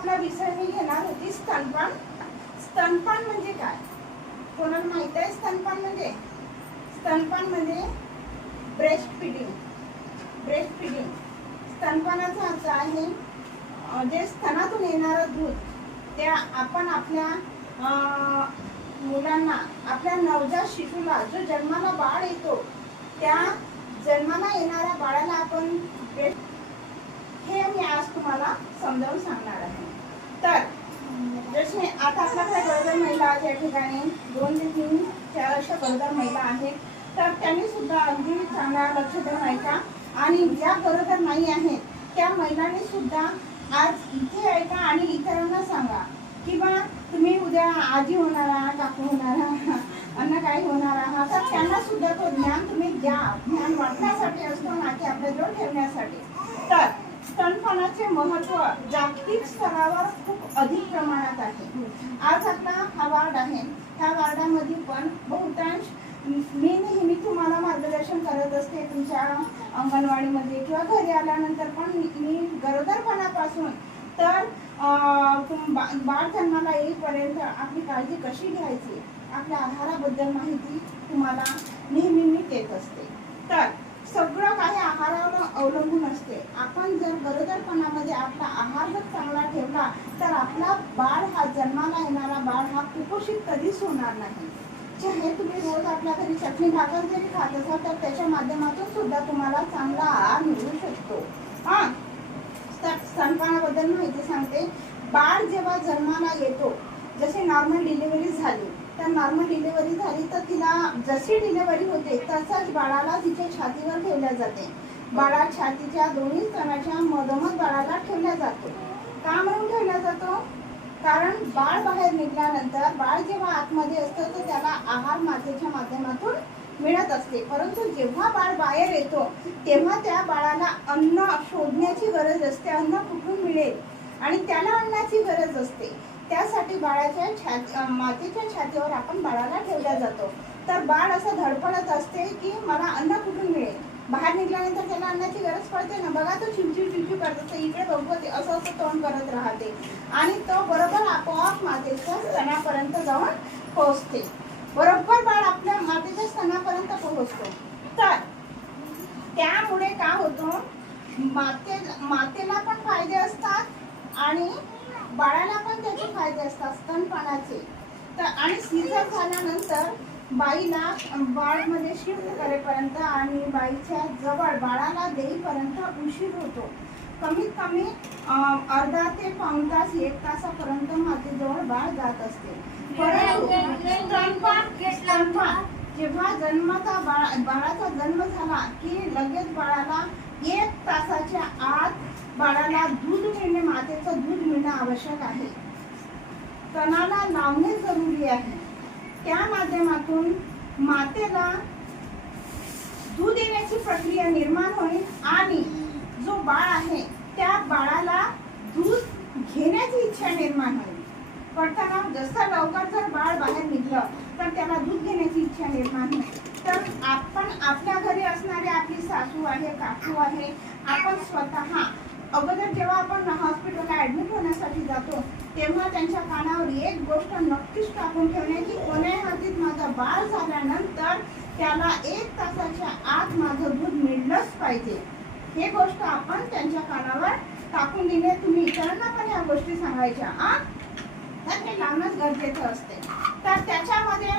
आपला विषय मी घेणार होती स्तनपान. स्तनपान म्हणजे काय? कोणाला माहीत आहे स्तनपान म्हणजे? स्तनपान म्हणजे ब्रेस्ट फिडिंग ब्रेस्ट फिडिंग स्तनपानाचा अर्थ आहे जे स्तनातून येणारं दूध त्या आपण आपल्या मुलांना आपल्या नवजात शिशूला जो जन्माला बाळ येतो त्या जन्माला येणाऱ्या बाळाला आपण breast हे मी आज तुम्हाला समजावून सांगणार आहे. तर जसे आता आपल्याकडे गरोदर महिला या ठिकाणी दोन ते तीन चार अशा गरोदर महिला आहेत. तर त्यांनी सुद्धा अगदी चांगला लक्ष ठेवायचा आणि ज्या गरोदर नाही आहेत त्या महिलांनी सुद्धा आज इथे ऐका आणि इतरांना सांगा किंवा तुम्ही उद्या आजी होणार आहात काकू होणार आहात अन्न काही होणार आहात. तर त्यांना सुद्धा तो ज्ञान तुम्ही द्या. ज्ञान वाटण्यासाठी असतो ना की आपल्याजवळ ठेवण्यासाठी. तर स्तनपानाचे महत्त्व जागतिक स्तरावर खूप अधिक प्रमाणात आहे. आज आपला हा वार्ड आहे. ह्या वार्डामध्ये पण बहुतांश मी नेहमी तुम्हाला मार्गदर्शन करत असते तुमच्या अंगणवाडीमध्ये किंवा घरी आल्यानंतर पण मी मी गरोदरपणापासून तर बा- बाळ जन्माला येईपर्यंत आपली काळजी कशी घ्यायची? आपल्या आहाराबद्दल माहिती तुम्हाला नेहमी मी देत असते. तर सगळं काही आहारावर अवलंबून असते. आपण जर गरोदरपणामध्ये आपला आहार जर चांगला ठेवला तर आपला बाळ हा जन्माला येणारा बाळ हा कुपोषित कधीच होणार नाही. हे तुम्ही रोज आपल्या घरी चटणी भाकर जरी खात असाल तर त्याच्या माध्यमातून सुद्धा तुम्हाला चांगला आहार मिळू शकतो. हा? तर स्तनपानाबद्दल माहिती सांगते. बाळ जेव्हा जन्माला येतो जशी नॉर्मल डिलिव्हरी झाली तर नॉर्मल डिलेवरी झाली तर तिला जशी डिलेवरी होते तसंच बाळाला तिच्या छातीवर ठेवल्या जाते. बाळा छातीच्या दोन्ही स्तनाच्या मधोमध बाळाला ठेवल्या जातो. का म्हणून ठेवला जातो? कारण बाळ बाहेर निघाल्यानंतर बाळ जेव्हा आतमध्ये असतं तर त्याला आहार मातेच्या माध्यमातून मिळत असते. परंतु जेव्हा बाळ बाहेर येतो तेव्हा त्या बाळाला अन्न शोधण्याची गरज असते अन्न कुठून मिळेल? आणि त्याला अन्नाची गरज असते. त्यासाठी बाळाच्या छाती मातीच्या छातीवर आपण बाळाला ठेवला जातो. तर बाळ असं धडपडत असते की मला अन्न कुठून मिळेल? बाहेर निघाल्यानंतर त्याला अन्नाची गरज पडते ना? बघा तो चिमचिम चिमचिम करत असतो. इकडे बघू ते असं असं तोंड करत राहते. आणि तो बरोबर आपोआप मातेच्या स्तनापर्यंत जाऊन पोहोचते. बरोबर बाळ आपल्या मातेच्या स्तनापर्यंत पोहोचतो. तर त्यामुळे काय होतं? माते मातेला पण फायदे असतात आणि बाळाला पण त्याचे फायदे असतात स्तनपानाचे. तर आणि सीझर झाल्यानंतर बाईला बाळमध्ये शिफ्ट करेपर्यंत आणि बाईच्या जवळ बाळाला देईपर्यंत उशीर होतो. कमीत कमी अर्धा ते पाऊण तास एक तासापर्यंत मातेजवळ बाळ जात असते. परंतु जेव्हा जन्माचा बाळा बाळाचा जन्म झाला की लगेच बाळाला एक तासाच्या आत बाळाला दूध मिळणे मातेचं दूध मिळणं आवश्यक आहे. तणाला लावणे जरुरी आहे. त्या माध्यमातून मातेला दूध येण्याची प्रक्रिया निर्माण होईल आणि जो बाळ आहे त्या बाळाला दूध घेण्याची इच्छा निर्माण होईल. पडताना जसं लवकर जर बाळ बाहेर निघलं तर त्याला दूध घेण्याची इच्छा निर्माण होईल. तर आपण आपल्या घरी असणारे आपली सासू आहे काकू आहे आपण स्वतः अगोदर जेव्हा आपण हॉस्पिटलला ऍडमिट होण्यासाठी जातो तेव्हा त्यांच्या कानावर एक गोष्ट नक्कीच टाकून ठेवण्याची कोण्या हातीत माझा बाळ झाल्यानंतर त्याला एक तासाच्या आत माझं दूध मिळलंच पाहिजे. हे गोष्ट आपण त्यांच्या कानावर टाकून दिले. तुम्ही इतरांना पण ह्या गोष्टी सांगायच्या आ तर ते लावणंच गरजेचं असते. तर त्याच्यामध्ये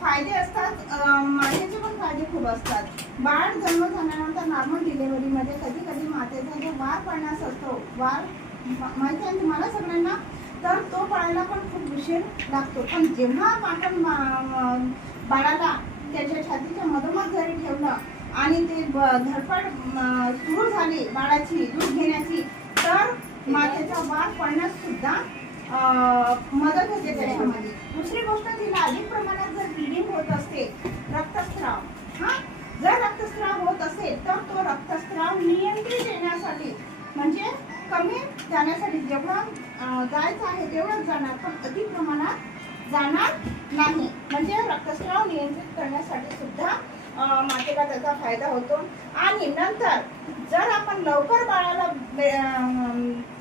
फायदे असतात अं, मातेचे पण फायदे खूप असतात. बाळ जन्म झाल्यानंतर नॉर्मल डिलेवरीमध्ये कधी कधी मातेचा जो वार पडण्यास असतो वार माहिती आहे तुम्हाला सगळ्यांना? तर तो पाळायला पण खूप उशीर लागतो. पण जेव्हा आपण बाळाला त्याच्या छातीच्या मधोमध जरी ठेवलं आणि ते धडपड सुरू झाली बाळाची दूध घेण्याची तर मातेचा वार पडण्यास सुद्धा मदत होते त्याच्यामध्ये. दुसरी गोष्ट तिला अधिक प्रमाणात जर ब्लिडिंग होत असते रक्तस्राव हा जर रक्तस्राव होत असेल तर तो रक्तस्राव नियंत्रित येण्यासाठी म्हणजे कमी जाण्यासाठी जेवढं जायचं आहे तेवढंच जाणार पण अधिक प्रमाणात जाणार नाही. म्हणजे रक्तस्राव नियंत्रित करण्यासाठी सुद्धा मातेला त्याचा फायदा होतो. आणि नंतर जर आपण लवकर बाळाला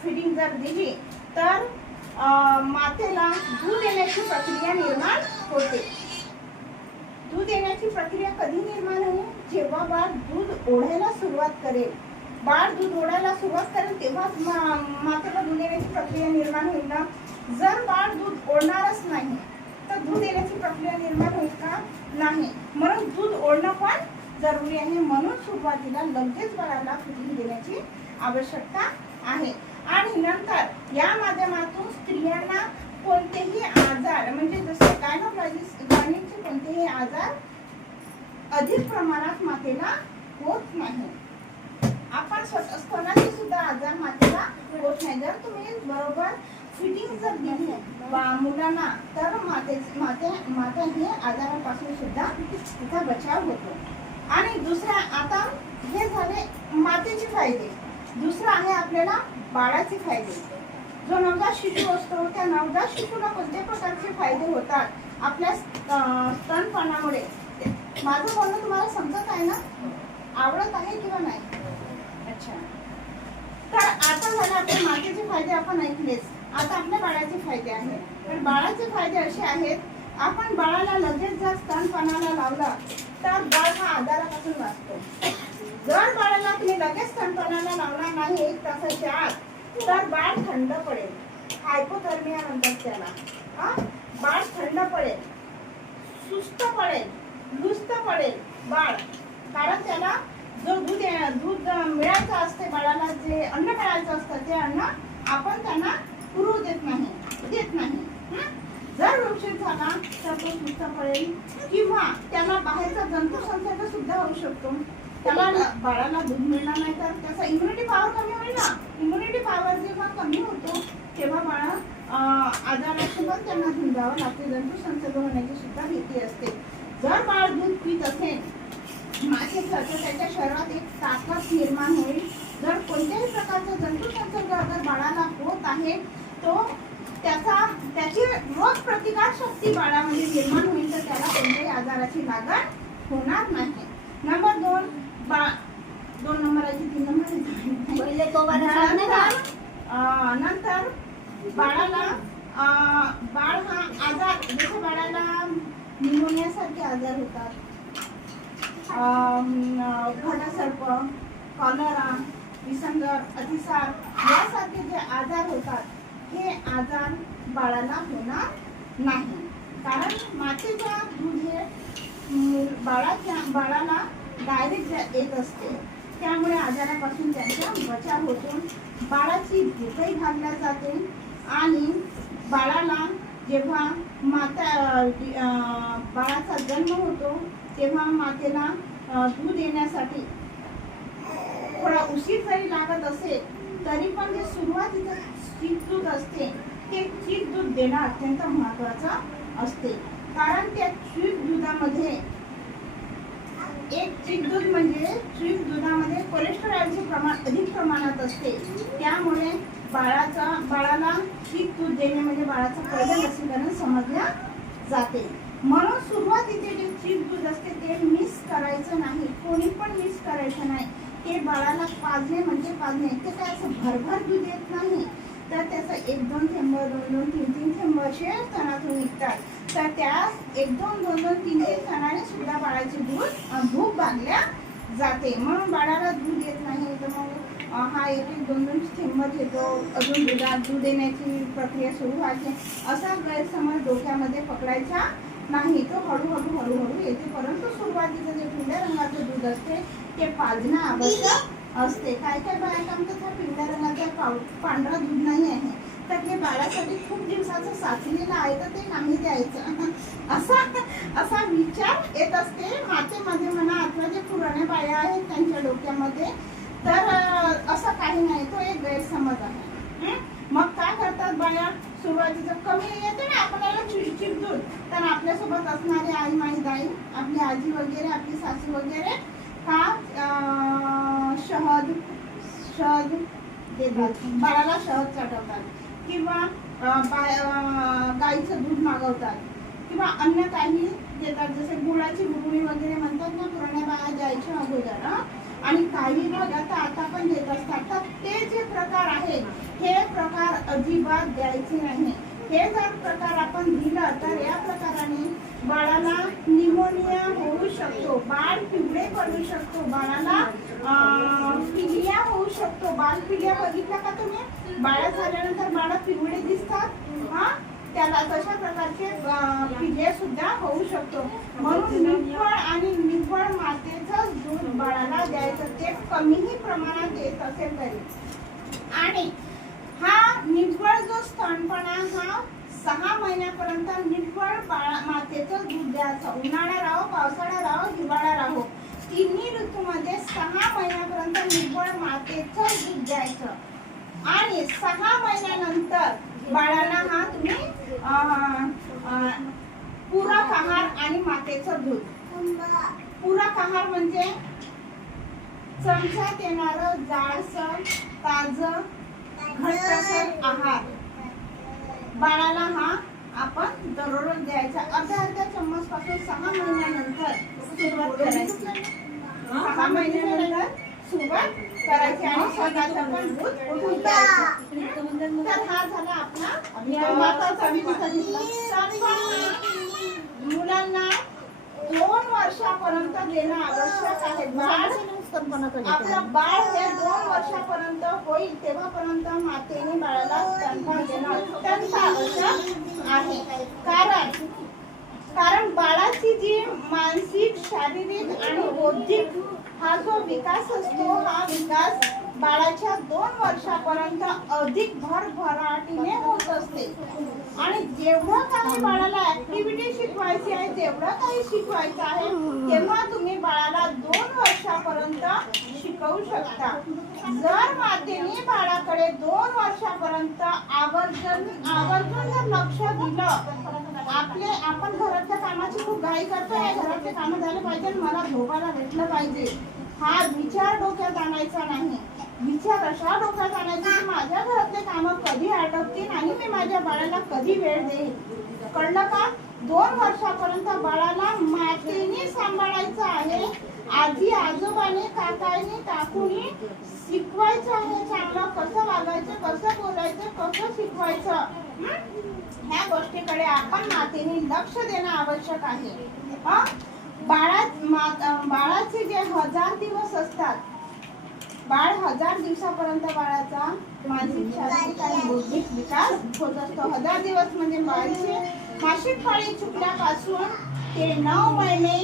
फिडिंग जर दिली तर मातेला दूध येण्याची प्रक्रिया निर्माण होते. दूध प्रक्रिया कधी निर्माण होईल? जेव्हा बाळ दूध ओढायला सुरुवात करेल. बाळ दूध ओढायला सुरुवात करेल तेव्हाच मा- मातेला दूध येण्याची प्रक्रिया निर्माण होईल ना? जर बाळ दूध ओढणारच नाही तर दूध येण्याची प्रक्रिया निर्माण होईल का? नाही. म्हणून दूध ओढणं पण जरुरी आहे. म्हणून सुरुवातीला लगेच बाळाला फिटिंग देण्याची आवश्यकता आहे. आणि नंतर या माध्यमातून स्त्रियांना कोणतेही आजार म्हणजे जसे गायनोप्लाजिस गायनिकचे कोणतेही आजार अधिक प्रमाणात मातेला होत नाही. आपण स्वतः सुद्धा आजार मातेला होत नाही. जर तुम्ही बरोबर फिटिंग जर दिली बा- मुलांना तर माते माते माता हे आजारापासून सुद्धा तिचा बचाव होतो. आणि दुसरा आता हे झाले मातेचे फायदे. दुसरा आहे आपल्याला बाळाचे फायदे. जो नवजात शिशू असतो त्या नवजात शिशूला कोणत्या प्रकारचे फायदे होतात? आपल्या स्तनपणामुळे स्तनपानामुळे. माझं बोलणं तुम्हाला समजत आहे ना? आवडत आहे किंवा नाही? अच्छा. तर आता झालं आपल्या मातेचे फायदे आपण ऐकलेच. आता आपल्या बाळाचे फायदे आहेत. तर बाळाचे फायदे असे आहेत आपण बाळाला लगेच जर स्तनपानाला लावला तर बाळ हा आजारापासून वाचतो. जर बाळाला तुम्ही लगेच स्तनपानाला लावणार नाही एक तासाच्या आत तर बाळ थंड पडेल. हायपोथर्मिया म्हणतात त्याला. हा? बाळ थंड पडेल. सुस्त पडेल. लुस्त पडेल बाळ. कारण त्याला जो दूध दूध मिळायचं असते बाळाला जे अन्न मिळायचं असतं ते अन्न आपण त्यांना पुरवू देत नाही. देत नाही. जर उशीर झाला तर तो सुस्त पडेल. किंवा त्याला बाहेरचा जंतुसंसर्ग सुद्धा होऊ शकतो. त्याला बाळाला दूध मिळणार नाही तर त्याचा इम्युनिटी पॉवर कमी होईल ना. कमी होतो तेव्हा बाळा अं, आजारासोबत त्यांना घेऊन जावं लागते. जंतू संसर्ग होण्याची सुद्धा भीती असते. जर बाळ दूध पित असेल मासिक तर त्याच्या शरीरात एक ताकद निर्माण होईल. जर कोणत्याही प्रकारचा जंतू संसर्ग अगर बाळाला होत आहे तो त्याचा त्याची रोग प्रतिकार शक्ती बाळामध्ये निर्माण होईल तर त्याला कोणत्याही आजाराची लागण होणार नाही. नंबर दोन बा दोन नंबराची तीन नंबर. पहिले तो नंतर बाळाला बाळ हा आजार जसे बाळाला निमोनियासारखे आजार होतात. घटसर्प कॉलरा विसंगर अतिसार यासारखे जे आजार होतात हे आजार बाळाला होणार नाही. कारण मातेचा दूध हे बाळाच्या बाळाला डायरेक्ट येत असते त्यामुळे आजारापासून त्यांचा बचाव होतो. बाळाची भूकही भागल्या जाते आणि बाळाला जेव्हा माता बाळाचा जन्म होतो तेव्हा मातेला दूध येण्यासाठी थोडा उशीर जरी लागत असेल तरी पण जे सुरुवातीचं चीक दूध असते ते चीक दूध देणं अत्यंत महत्वाचं असते. कारण त्या चीक दुधामध्ये एक चीक दूध म्हणजे चीक दुधामध्ये कोलेस्ट्रॉलचे प्रमाण अधिक प्रमाणात असते. त्यामुळे बाळाचा बाळाला चीक दूध देणे म्हणजे बाळाचं पहिलं लसीकरण समजल्या जाते. म्हणून सुरुवातीचे जे चीक दूध असते ते मिस करायचं नाही. कोणी पण मिस करायचं नाही. ते बाळाला पाजणे म्हणजे पाजणे. ते काय असं भरभर दूध येत नाही. तर त्याचं एक दोन थेंब दोन दोन तीन तीन थेंब असे तणातून निघतात. तर त्या एक दोन दोन दोन तीन तीन स्तनाने सुद्धा बाळाचे दूध भूक भागल्या जाते. म्हणून बाळाला दूध येत नाही. तर मग हा एक एक दोन दोन थेंबत येतो अजून दुधात दूध येण्याची प्रक्रिया सुरू व्हायची असा गैरसमज डोक्यामध्ये पकडायचा नाही. तो हळूहळू हळूहळू येते. परंतु सुरुवातीचं जे पिवळ्या रंगाचं दूध असते ते पाजणं आवश्यक असते. काय काय बायका म्हणतात हा पिवळ्या रंगाचा पाव पांढरा दूध नाही आहे. तर बाळासाठी खूप दिवसाचं साचलेलं आहे तर ते नाही द्यायचं. असा असा विचार येत असते. मातेमध्ये म्हणा अथवा जे पुराण्या बाया आहेत त्यांच्या डोक्यामध्ये तर अं, असं काही नाही. तो एक गैरसमज आहे. मग काय करतात बाया? सुरुवातीचं कमी येते ना आपल्याला चिडचिड दूध तर आपल्यासोबत असणारे आई माई दाई आपली आजी वगैरे आपली सासू वगैरे हा शहद शहद देतात. बाळाला शहद चटवतात किंवा गाईचं दूध मागवतात. किंवा अन्य काही देतात जसे गुळाची गुळणी वगैरे म्हणतात ना पुराण्या बाया द्यायच्या अगोदर आणि काही भाग आता आता पण देत असतात. तर ते जे प्रकार आहेत हे प्रकार अजिबात द्यायचे नाही. हे जर प्रकार आपण दिलं तर या प्रकाराने बाळाला निमोनिया होऊ शकतो बाळ पिवळे पडू शकतो बाळाला पिलिया होऊ शकतो. बाल पिलिया बघितला का तुम्ही? बाळा झाल्यानंतर बाळा पिवळे दिसतात हा त्याला तशा प्रकारचे अं, पिले सुद्धा होऊ शकतो. म्हणून निव्वळ आणि निव्वळ मातेचं दूध बाळाला द्यायचं. ते कमीही प्रमाणात येत असेल तरी. आणि हा निव्वळ जो स्तनपणा हा सहा महिन्यापर्यंत निव्वळ बाळा मातेचं दूध द्यायचं. उन्हाळा राहो पावसाळा राहो हिवाळा राहो. तिन्ही ऋतूमध्ये सहा महिन्यापर्यंत निव्वळ मातेचं दूध द्यायचं. आणि सहा महिन्यानंतर बाळाला हा तुम्ही पूरक आहार आणि मातेचं दूध. पूरक आहार म्हणजे चमच्यात येणारं जाडसर ताज घट्टसर आहार. बाळाला हा आपण दररोज द्यायचा. अर्ध्या अर्ध्या चम्मच पासून सहा महिन्यानंतर सुरुवात करायची. सहा महिन्यानंतर सुरुवात करायची आणि स्वतःचं पण दूध दूध द्यायचं तर हा झाला आपला. माताचा मुलांना दोन वर्षापर्यंत देणं आवश्यक आहे. बाळ आपलं बाळ हे दोन वर्षापर्यंत होईल तेव्हापर्यंत मातेने बाळाला स्तनपान देणं अत्यंत आवश्यक आहे. कारण कारण बाळाची जी मानसिक शारीरिक आणि बौद्धिक हा जो विकास असतो हा विकास बाळाच्या दोन वर्षापर्यंत अधिक भरभराटीने होत असते. आणि जेवढं काही बाळाला ऍक्टिव्हिटी शिकवायची आहे जेवढं काही शिकवायचं आहे तेव्हा तुम्ही बाळाला दोन वर्षापर्यंत शिकवू शकता. जर मातेने बाळाकडे दोन वर्षापर्यंत आवर्जून आवर्जून जर लक्ष दिलं आपले आपण घरातल्या कामाची खूप घाई करतो या घरातले कामं झाले पाहिजे आणि मला झोपायला भेटलं पाहिजे. हा विचार डोक्यात आणायचा नाही. विचार अशा डोक्यात आणायचा की माझ्या घरातले कामं कधी आटपतील आणि मी माझ्या बाळाला कधी वेळ देईन? कळलं का? दोन वर्षापर्यंत बाळाला मातेने सांभाळायचं आहे. आजी आजोबाने काकाने काकूने शिकवायचं आहे चांगलं. कसं वागायचं कसं बोलायचं कसं शिकवायचं? ह्या गोष्टीकडे आपण मातेने लक्ष देणं आवश्यक आहे. बाळा बाळाचे जे हजार दिवस असतात बाळ हजार दिवसापर्यंत बाळाचा मानसिक शारीरिक आणि बौद्धिक विकास होत असतो. हजार दिवस म्हणजे बाळाचे मासिक पाळी चुकल्यापासून ते नऊ महिने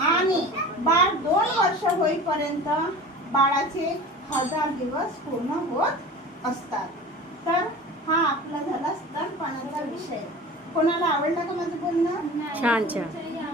आणि बाळ दोन वर्ष होईपर्यंत बाळाचे हजार दिवस पूर्ण होत असतात. तर हा आपला झाला स्तनपानाचा विषय. कोणाला आवडला का माझं बोलणं? छान छान.